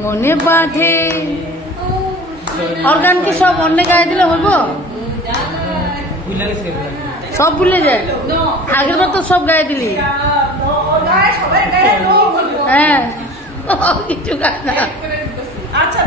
মনে বাঁধে অর্গান কি সব অন্য গায়ে দিলে হইব সব ভুলে যায় আগের বার তো সব গায়ে দিলি হ্যাঁ কিছু গায়ে না আচ্ছা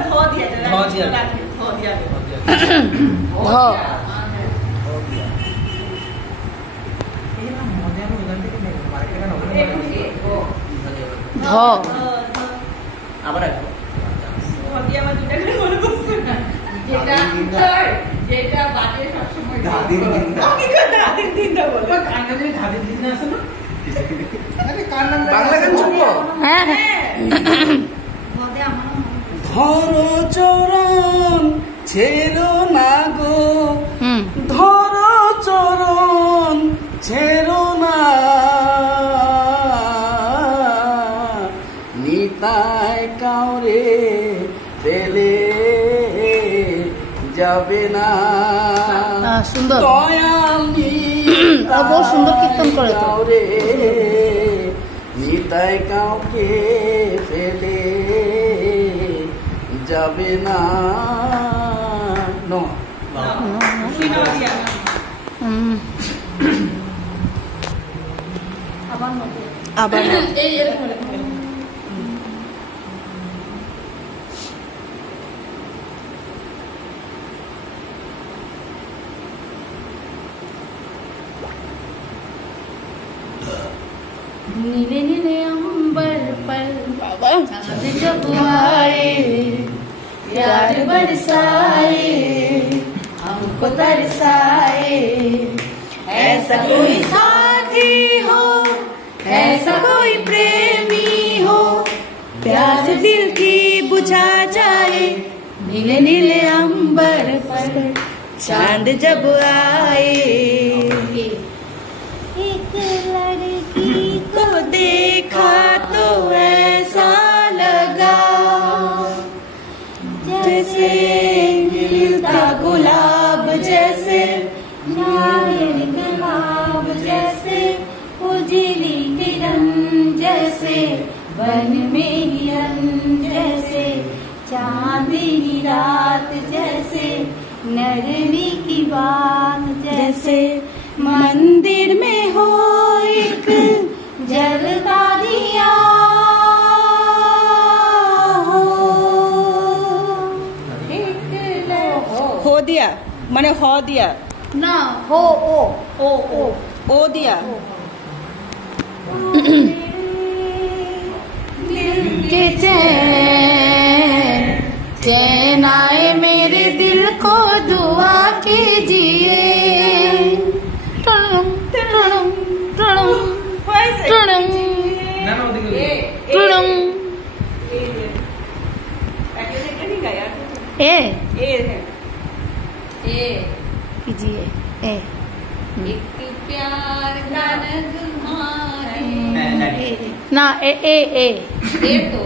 ধরো চরণ ছেড়ো না গো ধরো চরণ ছেড়ো না নিতাই কাউরে ফেলে যাবে না সুন্দর দয়ালি বহু সুন্দর কীর্তন করে কাউরে নিতাই কাউকে ফেলে যাবে না আবার नीले नीले अंबर पर चांद जब आए प्यार बरसाए हमको तरसाए ऐसा कोई साथी हो ऐसा कोई प्रेमी हो प्यास दिल की बुझा जाए नीले नीले अंबर पर चांद जब आए एक लड़की को देखा तो ऐसा लगा जैसे खिलता गुलाब जैसे गुलाब जैसे उजली किरण जैसे बन में हिरन जैसे चांदनी रात जैसे नरमी की बात जैसे मंदिर में हो एक जलता दिया हो दिया माने हो दिया ना हो ओ ओ ओ ओ दिया के चैन चैन आए मेरे दिल को दुआ कीजिए कीजिए प्यार না এ এ এ তো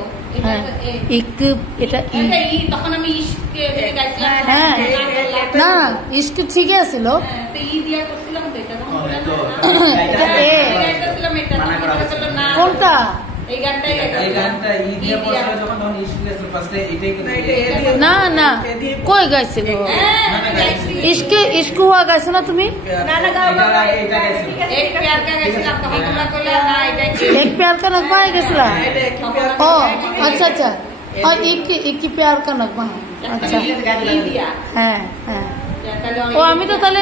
ইক এটা তখন আমি ইশকে গাইছিলাম হ্যাঁ না ইশক ঠিকই আছিল তো ই দিয়া করছিলাম তো এটা কোনটা এই গানটা ই দিয়া করছিল যখন তখন ইশক ছিল ফার্স্টে এটাই না না কই গাইছিল ইশক হুয়া গাইছো না তুমি না না গাও এটা গাইছিল এক প্যার কা গাইছিলাম তখন তোমরা কইলা না এটা এক প্যার কা নগমা গাইছিলা ও আচ্ছা আচ্ছা আর এক প্যার কা নগমা আচ্ছা হ্যাঁ হ্যাঁ ও আমি তো তাহলে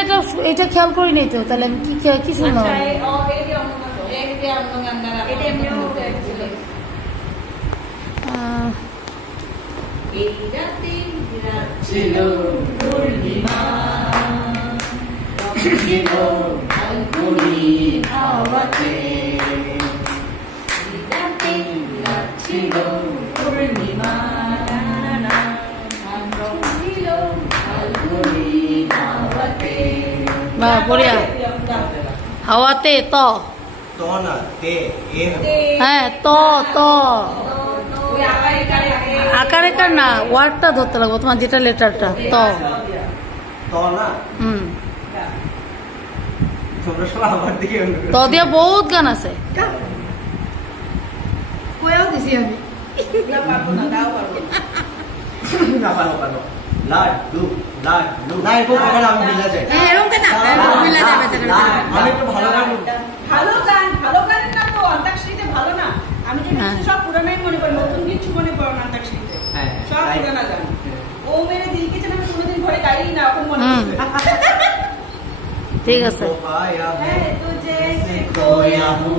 এটা খেয়াল করি নাই তো তাহলে আমি কি শুনলাম আচ্ছা ও এই যে অন্য গান দ্বারা এটা এমনিও গাইছিল এই রাতে ছিল পূর্ণিমা ছিল ফাল্গুনি হাওয়াতে এই রাতে ছিল পূর্ণিমা ছিল ফাল্গুনি হাওয়াতে বা বড়িয়া হাওয়াতে তো না তে হ্যাঁ তো তো আকারে কার না ওয়ার্ডটা ধরতে লাগবো তোমার যেটা লেটারটা তো না তো দিয়া বহুত গান আছে পারবো লাড্ডু লাড্ডু না এরকম করে আমি মিলা যায় এরকম কেন মিলা যাবে আমি একটু ভালো গান ভালো গানের নাম তো অন্তাক্ষরীতে ভালো না। আমি তো সব পুরানাই মনে করি, নতুন কিছু মনে করো না অন্তাক্ষরীতে। সব পুরানা গান। ও মেরে দিল কে আমি কোনোদিন ঘরে গাইই না, এখন মনে হচ্ছে। ঠিক আছে। তুঝে খোয়া হুঁ